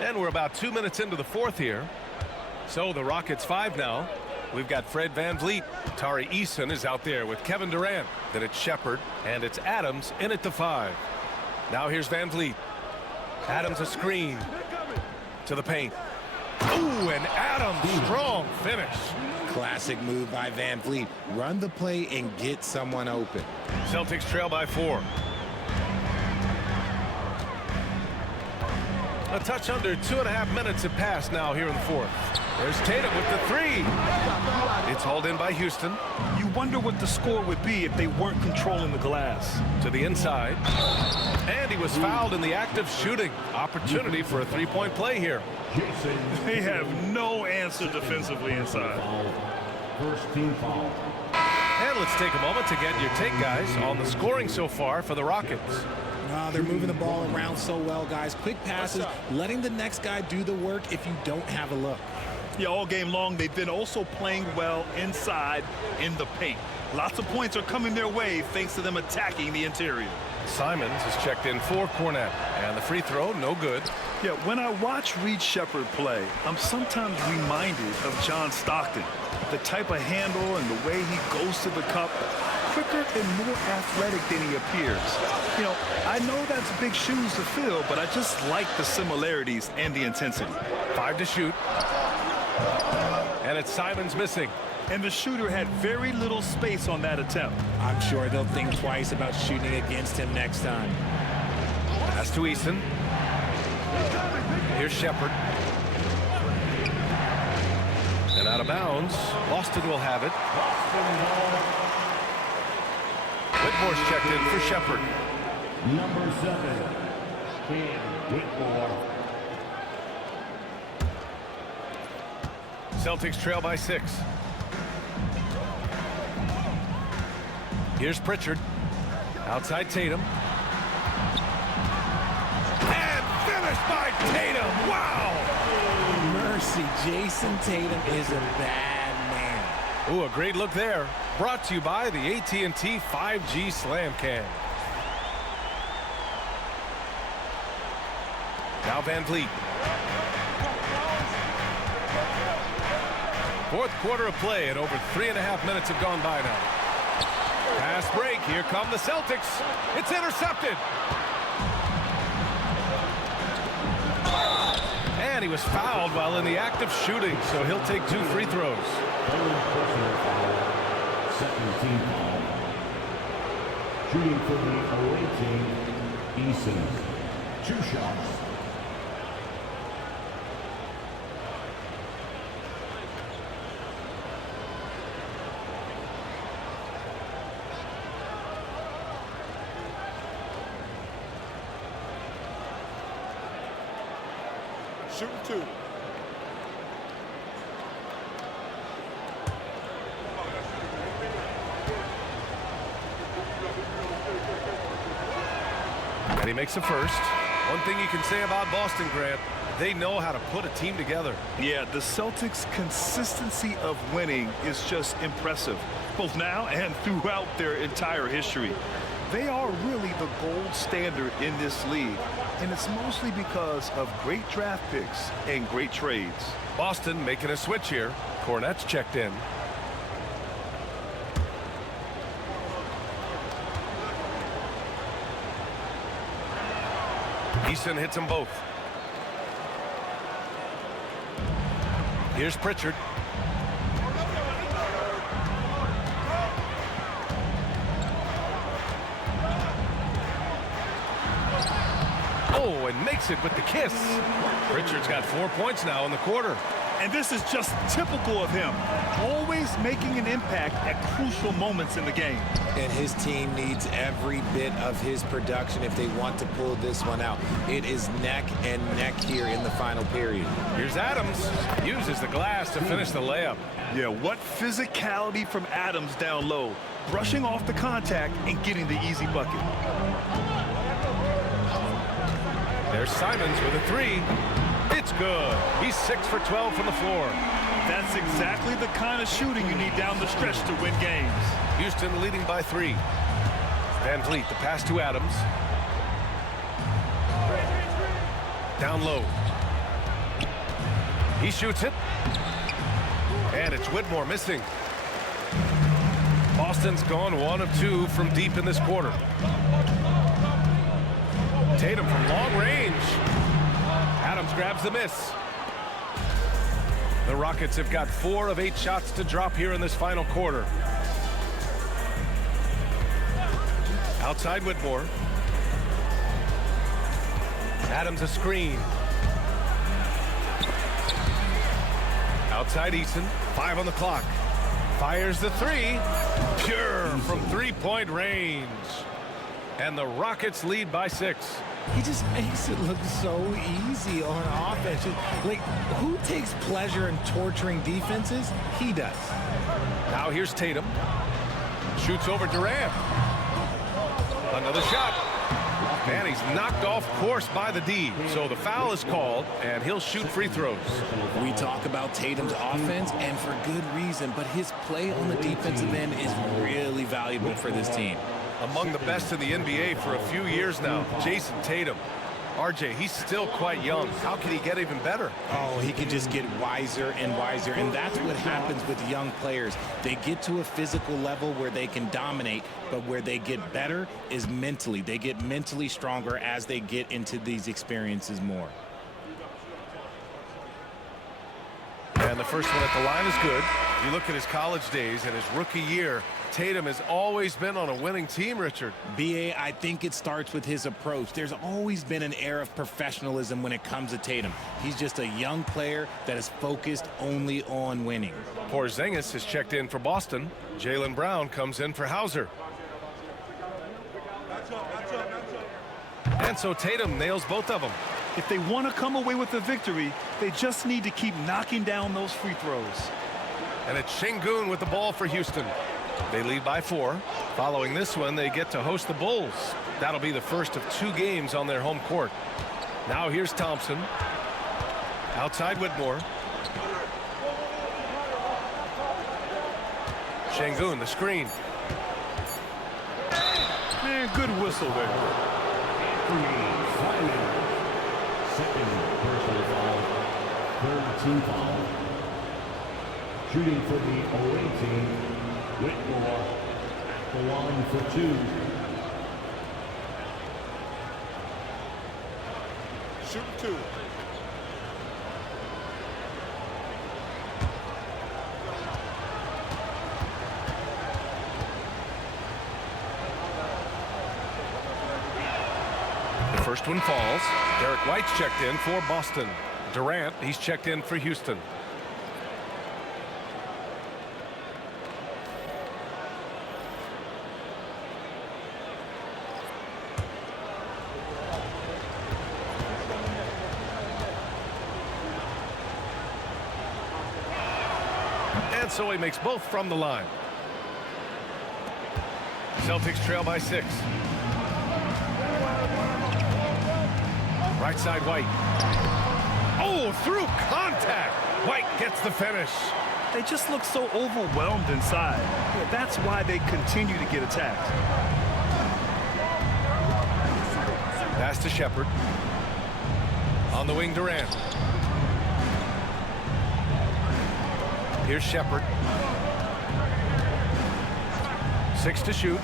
And we're about 2 minutes into the fourth here. So the Rockets 5 now. We've got Fred VanVleet. Tari Eason is out there with Kevin Durant. Then it's Shepherd, and it's Adams in at the 5. Now here's VanVleet. Adams a screen to the paint. Ooh, and Adams, strong finish. Classic move by VanVleet. Run the play and get someone open. Celtics trail by 4. A touch under 2.5 minutes have passed now here in the fourth. There's Tatum with the 3. It's hauled in by Houston. You wonder what the score would be if they weren't controlling the glass. To the inside. And he was fouled in the act of shooting. Opportunity for a three-point play here. They have no answer defensively inside. First team foul. And let's take a moment to get your take, guys, on the scoring so far for the Rockets. They're moving the ball around so well, guys. Quick passes, letting the next guy do the work if you don't have a look. Yeah, all game long, they've been also playing well inside in the paint. Lots of points are coming their way thanks to them attacking the interior. Simons is checked in for Cornette. And the free throw, no good. Yeah, when I watch Reed Shepherd play, I'm sometimes reminded of John Stockton. The type of handle and the way he goes to the cup, quicker and more athletic than he appears. You know, I know that's big shoes to fill, but I just like the similarities and the intensity. 5 to shoot. And it's Simons missing. And the shooter had very little space on that attempt. I'm sure they'll think twice about shooting against him next time. Pass to Eason. Here's Shepherd. And out of bounds. Boston will have it. Whitmore's checked in for Shepherd. Number 7, Cam Whitmore. Celtics trail by 6. Here's Pritchard. Outside Tatum. And finished by Tatum. Wow! Mercy, Jason Tatum is a bad man. Ooh, a great look there. Brought to you by the AT&T 5G Slam Cam. Now VanVleet. Fourth quarter of play, and over 3.5 minutes have gone by now. Pass break. Here come the Celtics. It's intercepted. And he was fouled while in the act of shooting, so he'll take 2 free throws. Second team foul. Shooting for the away team, Eason. 2 shots. Shooting 2. And he makes a first. One thing you can say about Boston, Grant, they know how to put a team together. Yeah, the Celtics' consistency of winning is just impressive, both now and throughout their entire history. They are really the gold standard in this league, and it's mostly because of great draft picks and great trades. Boston making a switch here. Cornette's checked in. Eason hits them both. Here's Pritchard. Oh, and makes it with the kiss. Pritchard's got 4 points now in the quarter. And this is just typical of him, always making an impact at crucial moments in the game. And his team needs every bit of his production if they want to pull this one out. It is neck and neck here in the final period. Here's Adams. Uses the glass to finish the layup. Yeah, what physicality from Adams down low, brushing off the contact and getting the easy bucket. There's Simons with a 3. It's good. He's 6 for 12 from the floor. That's exactly the kind of shooting you need down the stretch to win games. Houston leading by 3. VanVleet, the pass to Adams. Down low. He shoots it. And it's Whitmore missing. Boston's gone 1 of 2 from deep in this quarter. Tatum from long range. Adams grabs the miss. The Rockets have got 4 of 8 shots to drop here in this final quarter. Outside Whitmore. Adams a screen. Outside Eason. 5 on the clock. Fires the 3. Pure from three-point range. And the Rockets lead by 6. He just makes it look so easy on offense. Like, who takes pleasure in torturing defenses? He does. Now here's Tatum. Shoots over Durant. Another shot. And he's knocked off course by the D. So the foul is called, and he'll shoot free throws. We talk about Tatum's offense, and for good reason, but his play on the defensive end is really valuable for this team. Among the best in the NBA for a few years now, Jason Tatum. RJ, he's still quite young. How can he get even better? Oh, he can just get wiser and wiser, and that's what happens with young players. They get to a physical level where they can dominate, but where they get better is mentally. They get mentally stronger as they get into these experiences more. And the first one at the line is good. You look at his college days and his rookie year, Tatum has always been on a winning team, Richard. B.A., I think it starts with his approach. There's always been an air of professionalism when it comes to Tatum. He's just a young player that is focused only on winning. Porzingis has checked in for Boston. Jaylen Brown comes in for Hauser. And so Tatum nails both of them. If they want to come away with the victory, they just need to keep knocking down those free throws. And it's Şengün with the ball for Houston. They lead by 4. Following this one, they get to host the Bulls. That'll be the first of 2 games on their home court. Now here's Thompson. Outside Whitmore. Şengün, the screen. Man, good whistle there. Second personal foul. Third team foul. Shooting for the away team, Whitmore at the line for 2. Shoot 2. The first one falls. Derek White's checked in for Boston. Durant, he's checked in for Houston. And so he makes both from the line. Celtics trail by 6. Right side, White. Oh, through contact. White gets the finish. They just look so overwhelmed inside. Yeah, that's why they continue to get attacked. Pass to Shepherd. On the wing, Durant. Here's Shepherd. 6 to shoot.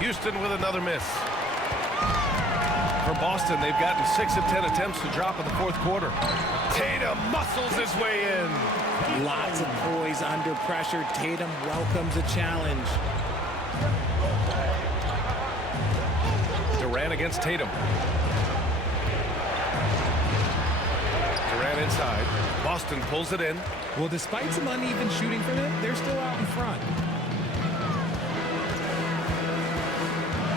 Houston with another miss. For Boston, they've gotten 6 of 10 attempts to drop in the fourth quarter. Tatum muscles his way in. Lots of poise under pressure. Tatum welcomes a challenge. Durant against Tatum. Durant inside. Boston pulls it in. Well, despite some uneven shooting for them, they're still out in front.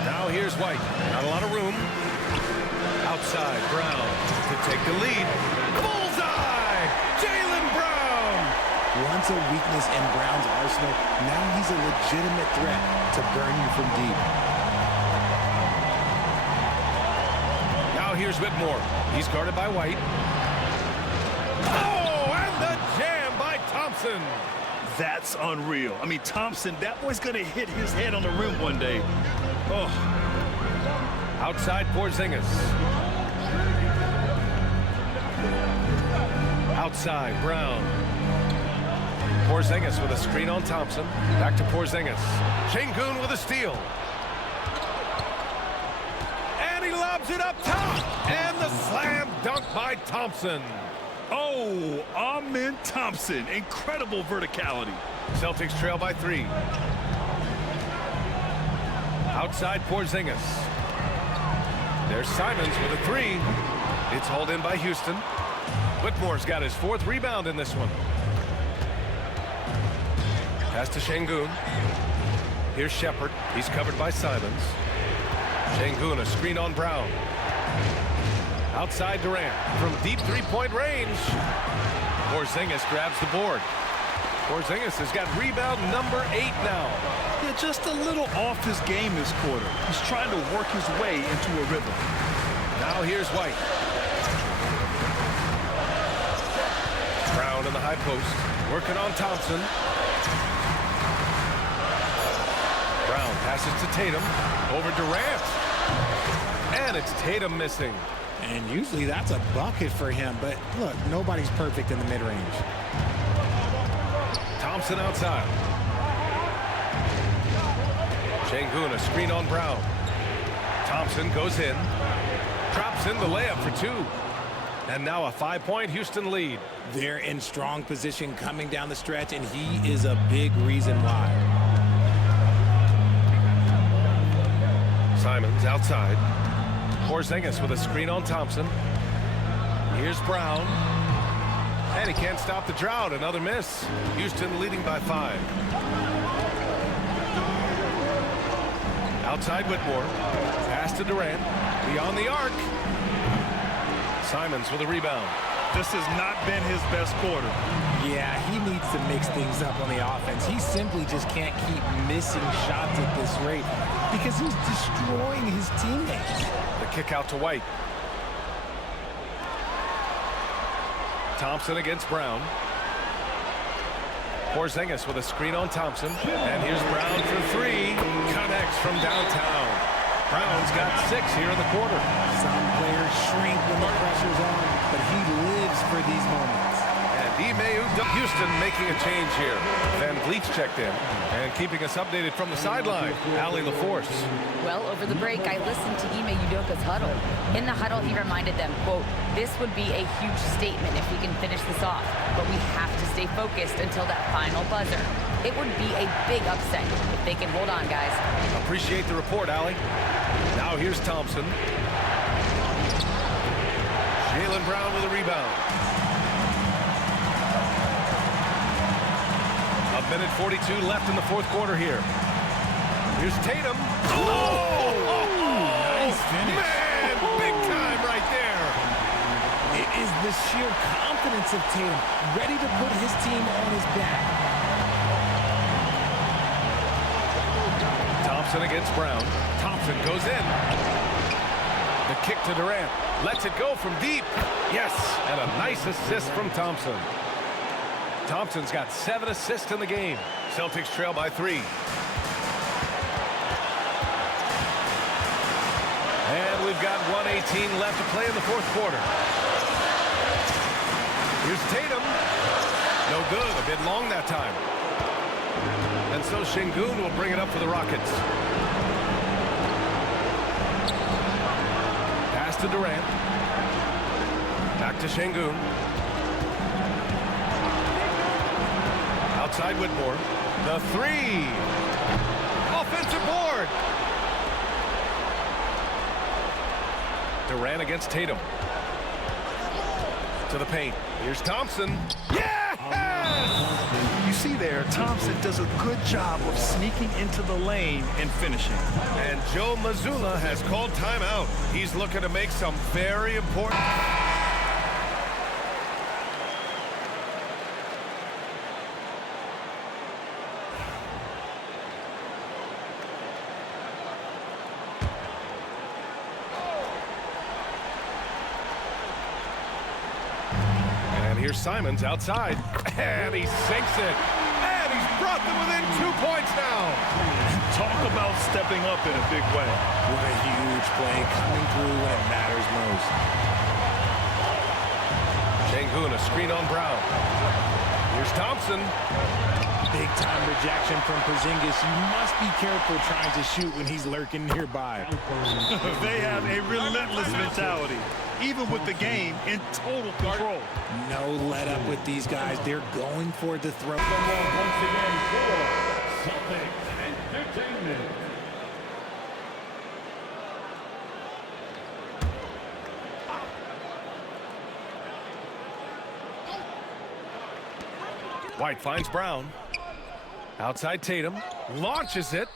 Now here's White. Not a lot of room. Outside, Brown to take the lead. Bullseye! Jaylen Brown! Once a weakness in Brown's arsenal, now he's a legitimate threat to burn you from deep. Now here's Whitmore. He's guarded by White. Oh, and the jam by Thompson. That's unreal. I mean, Thompson, that boy's going to hit his head on the rim one day. Oh. Outside Porzingis. Outside, Brown. Porzingis with a screen on Thompson. Back to Porzingis. Şengün with a steal. And he lobs it up top. And the slam dunk by Thompson. Oh, Amen Thompson. Incredible verticality. Celtics trail by 3. Outside Porzingis. There's Simons with a 3. It's hauled in by Houston. Whitmore's got his 4th rebound in this one. Pass to Şengün. Here's Shepard. He's covered by Simons. Şengün, a screen on Brown. Outside Durant from deep three-point range. Porzingis grabs the board. Porzingis has got rebound number 8 now. Yeah, just a little off his game this quarter. He's trying to work his way into a rhythm. Now here's White. Brown in the high post. Working on Thompson. Brown passes to Tatum. Over Durant. And it's Tatum missing. And usually that's a bucket for him. But look, nobody's perfect in the mid-range. Thompson outside. Şengün, a screen on Brown. Thompson goes in. Drops in the layup for 2. And now a 5-point Houston lead. They're in strong position coming down the stretch, and he is a big reason why. Simons outside. Porzingis with a screen on Thompson. Here's Brown. And he can't stop the drought. Another miss. Houston leading by 5. Outside Whitmore. Pass to Durant. Beyond the arc. Simons with a rebound. This has not been his best quarter. Yeah, he needs to mix things up on the offense. He simply just can't keep missing shots at this rate because he's destroying his teammates. The kick out to White. Thompson against Brown. Porzingis with a screen on Thompson. And here's Brown for 3. Connects from downtown. Brown's got 6 here in the quarter. Some players shrink when the pressure's on, but he lives for these moments. And Houston making a change here. Van Vliet's checked in and keeping us updated from the sideline. Allie LaForce. Well, over the break, I listened to Ime Udoka's huddle. In the huddle, he reminded them, quote, "This would be a huge statement if we can finish this off, but we have to stay focused until that final buzzer. It would be a big upset if they can hold on, guys." Appreciate the report, Allie. Now here's Thompson. Jaylen Brown with a rebound. A minute 42 left in the 4th quarter here. Here's Tatum. Nice finish. Man, big time right there. It is the sheer confidence of Tatum, ready to put his team on his back. Thompson against Brown. Thompson goes in. The kick to Durant. Lets it go from deep. Yes, and a nice assist from Thompson. Thompson's got 7 assists in the game. Celtics trail by 3. And we've got 1:18 left to play in the 4th quarter. Here's Tatum. No good. A bit long that time. And so Şengün will bring it up for the Rockets. Pass to Durant. Back to Şengün. Outside Whitmore. The 3. Offensive board. Durant against Tatum. To the paint. Here's Thompson. Yes! You see there, Thompson does a good job of sneaking into the lane and finishing. And Joe Mazzulla has called timeout. He's looking to make some very important... Here's Simons outside, and he sinks it. And he's brought them within 2 points now. Talk about stepping up in a big way. What a huge play coming through when it matters most. Sengun, a screen on Brown. Here's Thompson. Big-time rejection from Porzingis. You must be careful trying to shoot when he's lurking nearby. They have a relentless mentality, even with the game in total control. No let up with these guys. They're going for the throw. Once again for Celtics Entertainment. White finds Brown. Outside Tatum. Launches it.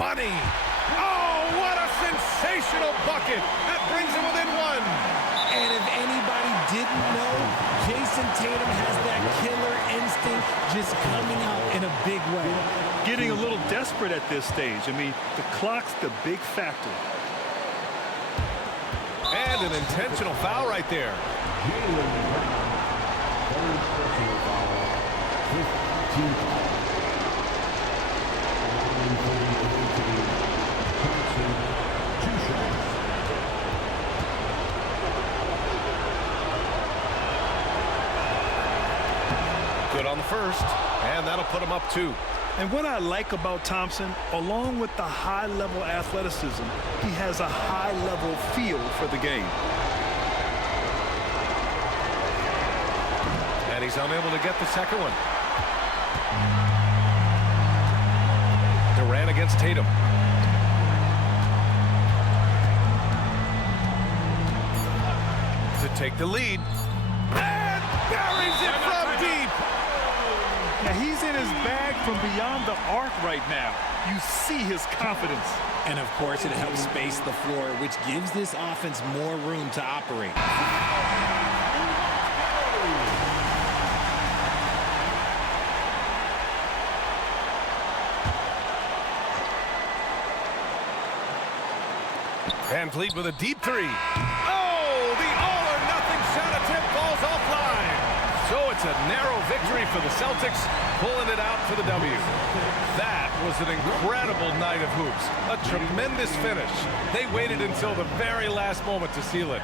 Money. Oh, what a sensational bucket. That brings him within one. And if anybody didn't know, Jason Tatum has that killer instinct just coming out in a big way. Getting a little desperate at this stage. I mean, the clock's the big factor. And an intentional foul right there. Third personal foul. 15 foul. Good on the first, and that'll put him up 2. And what I like about Thompson, along with the high-level athleticism, he has a high-level feel for the game. And he's unable to get the second one. Durant against Tatum. To take the lead. And buries it from deep. Now, he's in his bag from beyond the arc right now. You see his confidence. And, of course, it helps space the floor, which gives this offense more room to operate. VanVleet with a deep 3. Oh, the all-or-nothing shot attempt falls offline. So it's a narrow victory for the Celtics, pulling it out for the W. That was an incredible night of hoops. A tremendous finish. They waited until the very last moment to seal it.